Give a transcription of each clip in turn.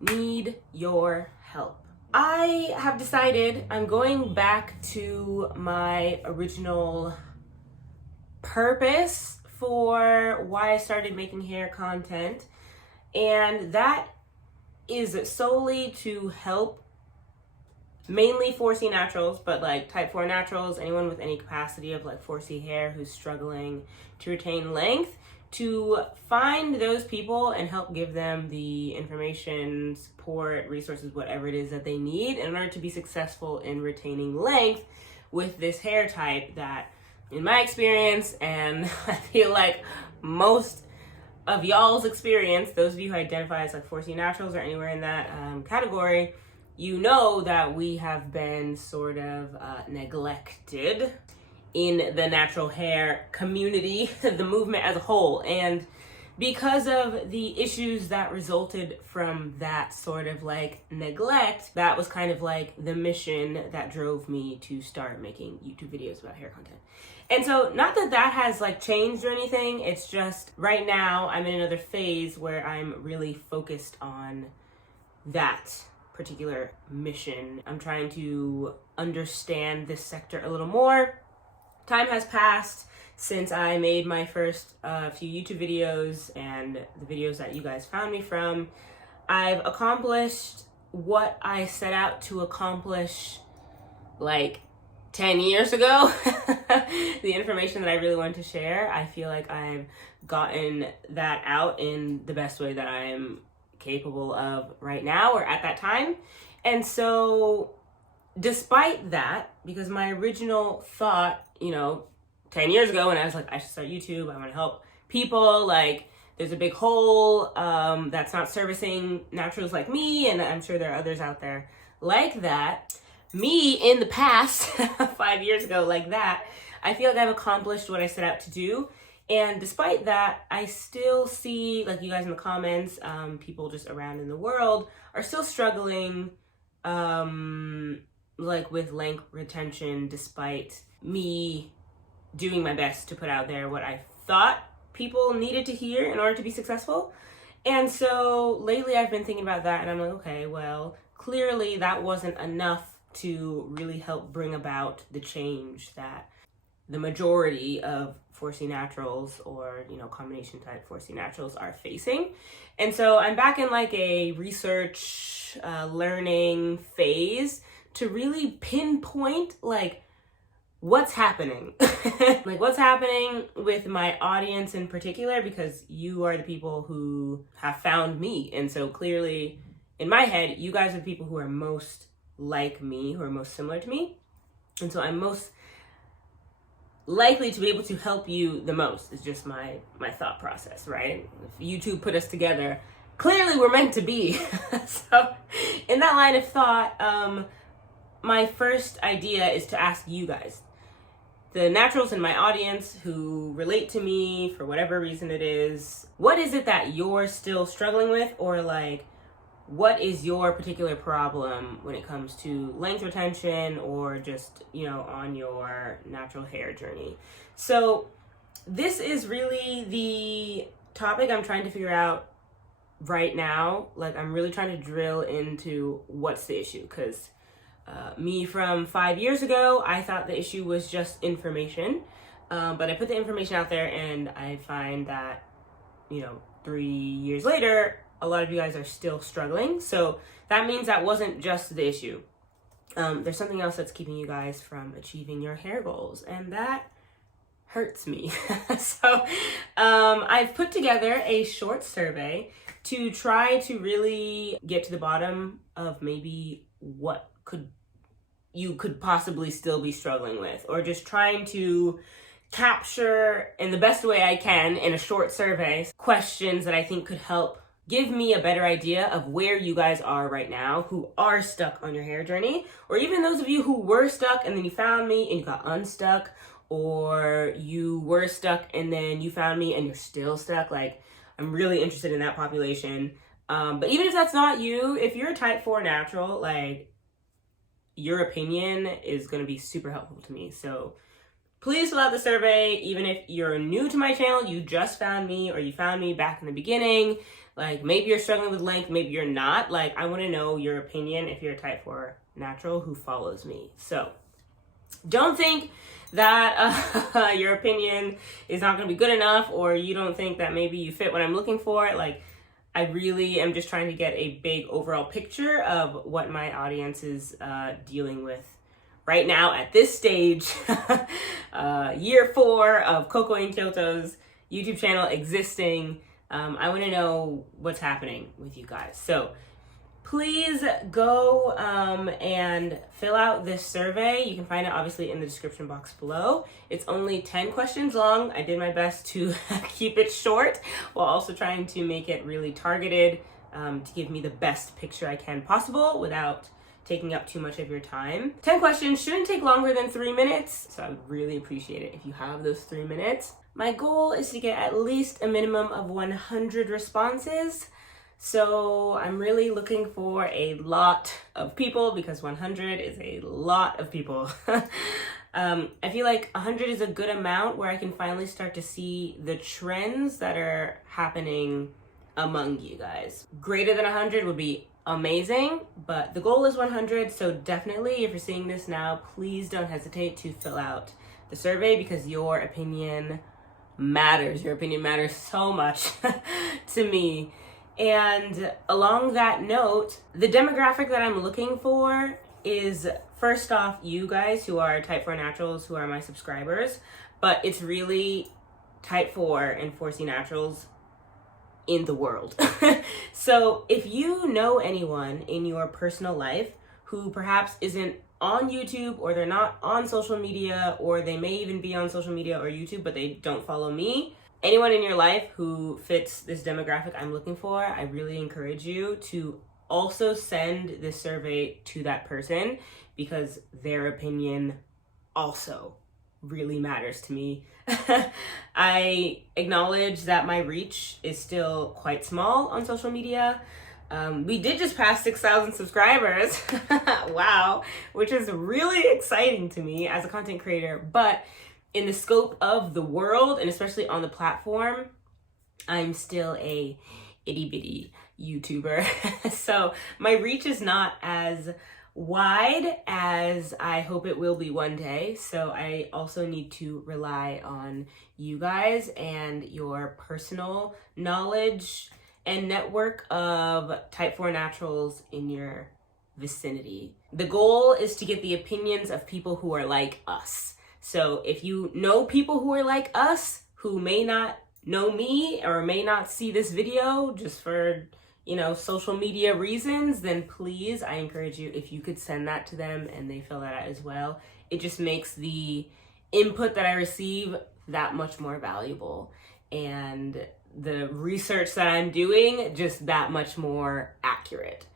need your help. I have decided I'm going back to my original purpose for why I started making hair content, and that is solely to help mainly 4C naturals, but like type 4 naturals, anyone with any capacity of like 4C hair who's struggling to retain length, to find those people and help give them the information, support, resources, whatever it is that they need in order to be successful in retaining length with this hair type that, in my experience, and I feel like most of y'all's experience, those of you who identify as like 4C naturals or anywhere in that category, you know that we have been sort of neglected in the natural hair community, the movement as a whole. And because of the issues that resulted from that sort of like neglect, that was kind of like the mission that drove me to start making YouTube videos about hair content. And so, not that that has like changed or anything, it's just right now I'm in another phase where I'm really focused on that particular mission. I'm trying to understand this sector a little more. Time has passed since I made my first few YouTube videos and the videos that you guys found me from. I've accomplished what I set out to accomplish like 10 years ago. The information that I really wanted to share, I feel like I've gotten that out in the best way that I am capable of right now or at that time. And so despite that, because my original thought, 10 years ago when I was like, I should start YouTube, I want to help people, like there's a big hole that's not servicing naturals like me, and I'm sure there are others out there like that. Me in the past, 5 years ago like that, I feel like I've accomplished what I set out to do. And despite that, I still see, like you guys in the comments, people just around in the world are still struggling like with length retention, despite me doing my best to put out there what I thought people needed to hear in order to be successful. And so lately I've been thinking about that, and I'm like, okay, well, clearly that wasn't enough to really help bring about the change that the majority of 4C naturals or, combination type 4C naturals are facing. And so I'm back in like a research, learning phase to really pinpoint like what's happening. Like what's happening with my audience in particular, because you are the people who have found me. And so clearly in my head, you guys are the people who are most like me, who are most similar to me. And so I'm most likely to be able to help you the most, is just my thought process, right? If you two put us together, clearly we're meant to be. So in that line of thought, my first idea is to ask you guys, the naturals in my audience who relate to me for whatever reason it is, what is it that you're still struggling with, or like what is your particular problem when it comes to length retention or just, on your natural hair journey? So this is really the topic I'm trying to figure out right now. Like I'm really trying to drill into what's the issue, because me from 5 years ago, I thought the issue was just information. But I put the information out there and I find that, 3 years later, a lot of you guys are still struggling. So that means that wasn't just the issue. There's something else that's keeping you guys from achieving your hair goals, and that hurts me. So I've put together a short survey to try to really get to the bottom of maybe what you could possibly still be struggling with, or just trying to capture in the best way I can in a short survey questions that I think could help give me a better idea of where you guys are right now who are stuck on your hair journey, or even those of you who were stuck and then you found me and you got unstuck, or you were stuck and then you found me and you're still stuck. Like, I'm really interested in that population. But even if that's not you, if you're a type 4 natural, like, your opinion is going to be super helpful to me. So please fill out the survey, even if you're new to my channel, you just found me, or you found me back in the beginning. Like, maybe you're struggling with length, maybe you're not. Like, I want to know your opinion if you're a type 4 natural who follows me. So don't think that your opinion is not going to be good enough, or you don't think that maybe you fit what I'm looking for. Like, I really am just trying to get a big overall picture of what my audience is dealing with right now at this stage, year 4 of Coco in Kyoto's YouTube channel existing. I want to know what's happening with you guys. So please go and fill out this survey. You can find it obviously in the description box below. It's only 10 questions long. I did my best to keep it short while also trying to make it really targeted to give me the best picture I can possible without taking up too much of your time. 10 questions shouldn't take longer than 3 minutes, so I would really appreciate it if you have those 3 minutes. My goal is to get at least a minimum of 100 responses. So I'm really looking for a lot of people, because 100 is a lot of people. I feel like 100 is a good amount where I can finally start to see the trends that are happening among you guys. Greater than 100 would be amazing, but the goal is 100. So definitely, if you're seeing this now, please don't hesitate to fill out the survey, because your opinion matters. Your opinion matters so much to me. And along that note, the demographic that I'm looking for is, first off, you guys who are type 4 naturals, who are my subscribers, but it's really type 4 and 4C naturals in the world. So if you know anyone in your personal life who perhaps isn't on YouTube, or they're not on social media, or they may even be on social media or YouTube, but they don't follow me, anyone in your life who fits this demographic I'm looking for, I really encourage you to also send this survey to that person, because their opinion also really matters to me. I acknowledge that my reach is still quite small on social media. We did just pass 6,000 subscribers. Wow, which is really exciting to me as a content creator, but in the scope of the world, and especially on the platform, I'm still a itty bitty YouTuber. So my reach is not as wide as I hope it will be one day. So I also need to rely on you guys and your personal knowledge and network of type 4 naturals in your vicinity. The goal is to get the opinions of people who are like us. So if you know people who are like us, who may not know me or may not see this video just for, social media reasons, then please, I encourage you, if you could send that to them and they fill that out as well. It just makes the input that I receive that much more valuable, and the research that I'm doing just that much more accurate.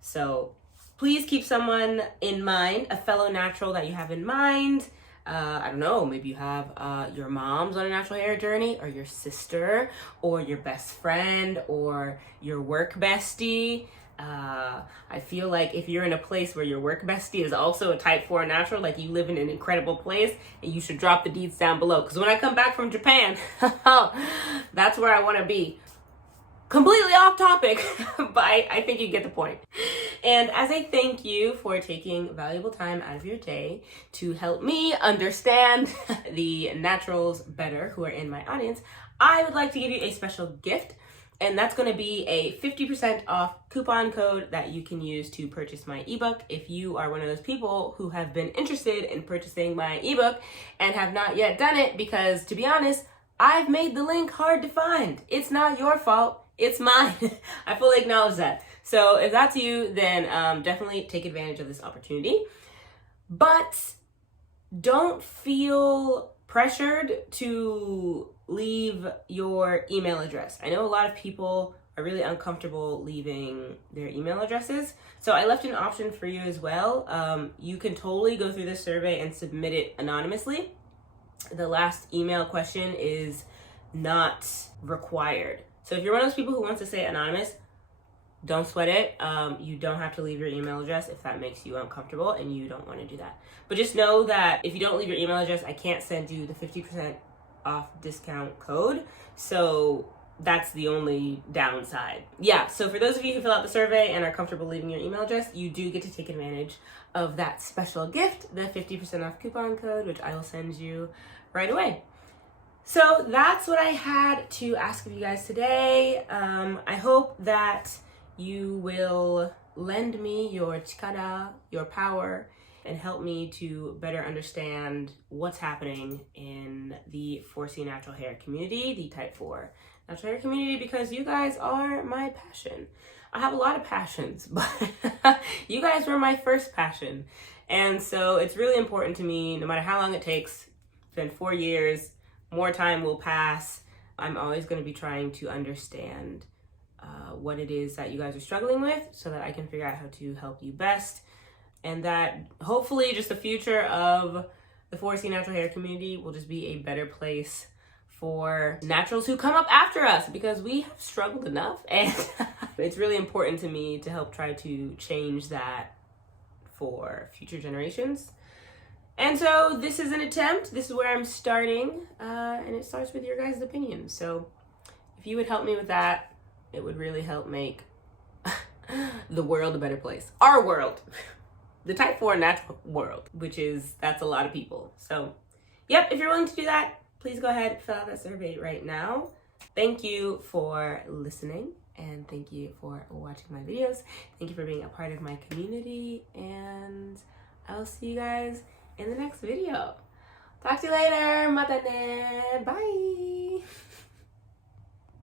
So please keep someone in mind, a fellow natural that you have in mind. I don't know, maybe you have your mom's on a natural hair journey, or your sister, or your best friend, or your work bestie. I feel like if you're in a place where your work bestie is also a type 4 natural, like you live in an incredible place, and you should drop the deeds down below. Because when I come back from Japan, that's where I want to be. Completely off topic, but I think you get the point. And as a thank you for taking valuable time out of your day to help me understand the naturals better who are in my audience, I would like to give you a special gift. And that's going to be a 50% off coupon code that you can use to purchase my ebook if you are one of those people who have been interested in purchasing my ebook and have not yet done it, because to be honest, I've made the link hard to find. It's not your fault. It's mine. I fully acknowledge that. So if that's you, then definitely take advantage of this opportunity. But don't feel pressured to leave your email address. I know a lot of people are really uncomfortable leaving their email addresses. So I left an option for you as well. You can totally go through this survey and submit it anonymously. The last email question is not required. So if you're one of those people who wants to say anonymous, don't sweat it. You don't have to leave your email address if that makes you uncomfortable and you don't want to do that. But just know that if you don't leave your email address, I can't send you the 50% off discount code. So that's the only downside. Yeah, so for those of you who fill out the survey and are comfortable leaving your email address, you do get to take advantage of that special gift, the 50% off coupon code, which I will send you right away. So that's what I had to ask of you guys today. I hope that you will lend me your chikara, your power, and help me to better understand what's happening in the 4C natural hair community, the type 4 natural hair community, because you guys are my passion. I have a lot of passions, but you guys were my first passion. And so it's really important to me, no matter how long it takes. It's been 4 years, more time will pass. I'm always going to be trying to understand what it is that you guys are struggling with so that I can figure out how to help you best. And that hopefully just the future of the 4C natural hair community will just be a better place for naturals who come up after us, because we have struggled enough. And it's really important to me to help try to change that for future generations. And so this is an attempt. This is where I'm starting. And it starts with your guys' opinions. So if you would help me with that, it would really help make the world a better place. Our world. The type 4 natural world, that's a lot of people. So, yep, if you're willing to do that, please go ahead and fill out that survey right now. Thank you for listening, and thank you for watching my videos. Thank you for being a part of my community, and I'll see you guys in the next video. Talk to you later. Mata ne. Bye.